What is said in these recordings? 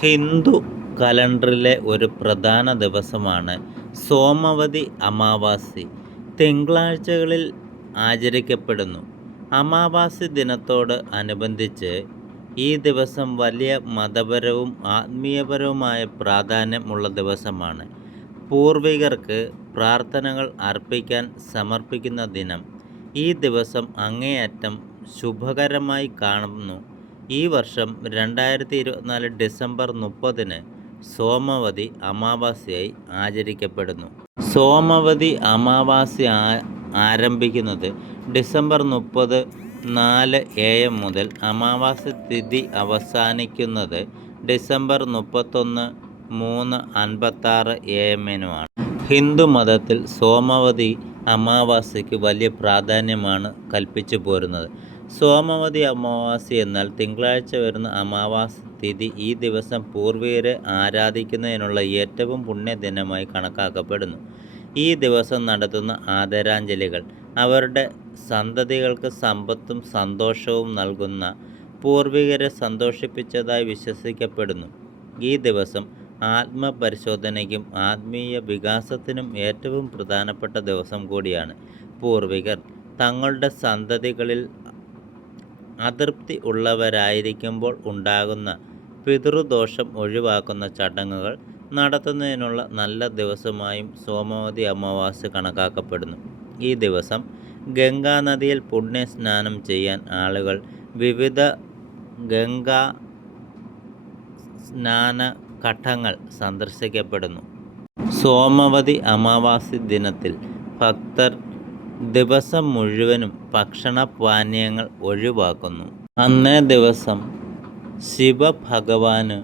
ഹിന്ദു കലണ്ടറിലെ ഒരു പ്രധാന ദിവസമാണ് സോമവതി അമാവാസി. തിങ്കളാഴ്ചകളിൽ ആചരിക്കപ്പെടുന്നു. അമാവാസി ദിനത്തോട് അനുബന്ധിച്ച് ഈ ദിവസം വലിയ മതപരവും ആത്മീയപരവുമായ പ്രാധാന്യമുള്ള ദിവസമാണ്. പൂർവികർക്ക് പ്രാർത്ഥനകൾ അർപ്പിക്കാൻ സമർപ്പിക്കുന്ന ദിനം. ഈ ദിവസം അങ്ങേയറ്റം ശുഭകരമായി കാണുന്നു. ഈ വർഷം രണ്ടായിരത്തി ഇരുപത്തിനാല് ഡിസംബർ മുപ്പതിന് സോമവതി അമാവാസ്യയായി ആചരിക്കപ്പെടുന്നു. സോമവതി അമാവാസ്യ ആരംഭിക്കുന്നത് ഡിസംബർ മുപ്പത് നാല് എ എം മുതൽ അമാവാസ്യ തിഥി അവസാനിക്കുന്നത് ഡിസംബർ മുപ്പത്തൊന്ന് മൂന്ന് അൻപത്താറ് എ എമ്മിനുമാണ് ഹിന്ദു മതത്തിൽ സോമവതി അമാവാസ്യയ്ക്ക് വലിയ പ്രാധാന്യമാണ് കൽപ്പിച്ചു പോരുന്നത്. സോമവതി അമാവാസി എന്നാൽ തിങ്കളാഴ്ച വരുന്ന അമാവാസ തിഥി ഈ ദിവസം പൂർവികരെ ആരാധിക്കുന്നതിനുള്ള ഏറ്റവും പുണ്യദിനമായി കണക്കാക്കപ്പെടുന്നു. ഈ ദിവസം നടത്തുന്ന ആദരാഞ്ജലികൾ അവരുടെ സന്തതികൾക്ക് സമ്പത്തും സന്തോഷവും നൽകുന്ന പൂർവികരെ സന്തോഷിപ്പിച്ചതായി വിശ്വസിക്കപ്പെടുന്നു. ഈ ദിവസം ആത്മപരിശോധനയ്ക്കും ആത്മീയ വികാസത്തിനും ഏറ്റവും പ്രധാനപ്പെട്ട ദിവസം കൂടിയാണ് പൂർവികർ. തങ്ങളുടെ സന്തതികളിൽ അതൃപ്തി ഉള്ളവരായിരിക്കുമ്പോൾ ഉണ്ടാകുന്ന പിതൃദോഷം ഒഴിവാക്കുന്ന ചടങ്ങുകൾ നടത്തുന്നതിനുള്ള നല്ല ദിവസമായും സോമവതി അമാവാസ്യ കണക്കാക്കപ്പെടുന്നു. ഈ ദിവസം ഗംഗാനദിയിൽ പുണ്യസ്നാനം ചെയ്യാൻ ആളുകൾ വിവിധ ഗംഗാ സ്നാന ഘട്ടങ്ങൾ സന്ദർശിക്കപ്പെടുന്നു. സോമവതി അമാവാസി ദിനത്തിൽ ഭക്തർ ദിവസം മുഴുവനും ഭക്ഷണപാനീയങ്ങൾ ഒഴിവാക്കുന്നു. അന്നേ ദിവസം ശിവഭഗവാന്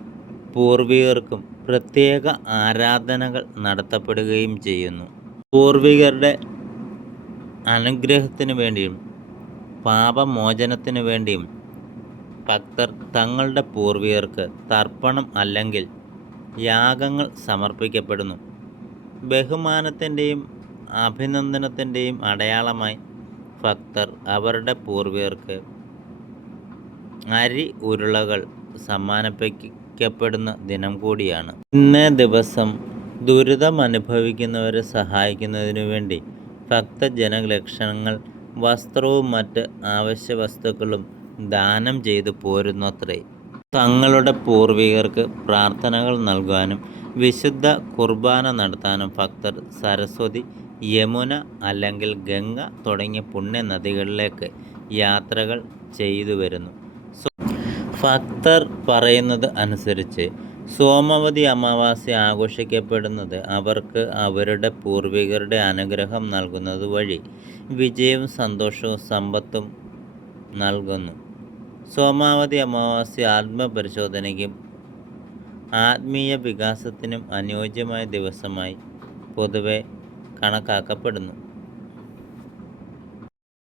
പൂർവികർക്കും പ്രത്യേക ആരാധനകൾ നടത്തപ്പെടുകയും ചെയ്യുന്നു. പൂർവികരുടെ അനുഗ്രഹത്തിന് വേണ്ടിയും പാപമോചനത്തിന് വേണ്ടിയും ഭക്തർ തങ്ങളുടെ പൂർവികർക്ക് തർപ്പണം അല്ലെങ്കിൽ യാഗങ്ങൾ സമർപ്പിക്കപ്പെടുന്നു. ബഹുമാനത്തിന്റെയും അഭിനന്ദനത്തിന്റെയും അടയാളമായി ഭക്തർ അവരുടെ പൂർവികർക്ക് അരി ഉരുളകൾ സമ്മാനിപ്പിക്കപ്പെടുന്ന ദിനം കൂടിയാണ്. ഇന്നേ ദിവസം ദുരിതം അനുഭവിക്കുന്നവരെ സഹായിക്കുന്നതിനു വേണ്ടി ഭക്തജനലക്ഷണങ്ങൾ വസ്ത്രവും മറ്റ് ആവശ്യ വസ്തുക്കളും ദാനം ചെയ്തു പോരുന്നത്രേ. തങ്ങളുടെ പൂർവികർക്ക് പ്രാർത്ഥനകൾ നൽകാനും വിശുദ്ധ കുർബാന നടത്താനും ഭക്തർ സരസ്വതി യമുന അല്ലെങ്കിൽ ഗംഗ തുടങ്ങിയ പുണ്യ നദികളിലേക്ക് യാത്രകൾ ചെയ്തു വരുന്നു. ഭക്തർ പറയുന്നത് അനുസരിച്ച് സോമവതി അമാവാസ്യ ആഘോഷിക്കപ്പെടുന്നത് അവർക്ക് അവരുടെ പൂർവികരുടെ അനുഗ്രഹം നൽകുന്നത് വഴി വിജയവും സന്തോഷവും സമ്പത്തും നൽകുന്നു. സോമാവതി അമാവാസ്യ ആത്മപരിശോധനയ്ക്കും ആത്മീയ വികാസത്തിനും അനുയോജ്യമായ ദിവസമായി പൊതുവെ കണക്കാക്കപ്പെടുന്നു.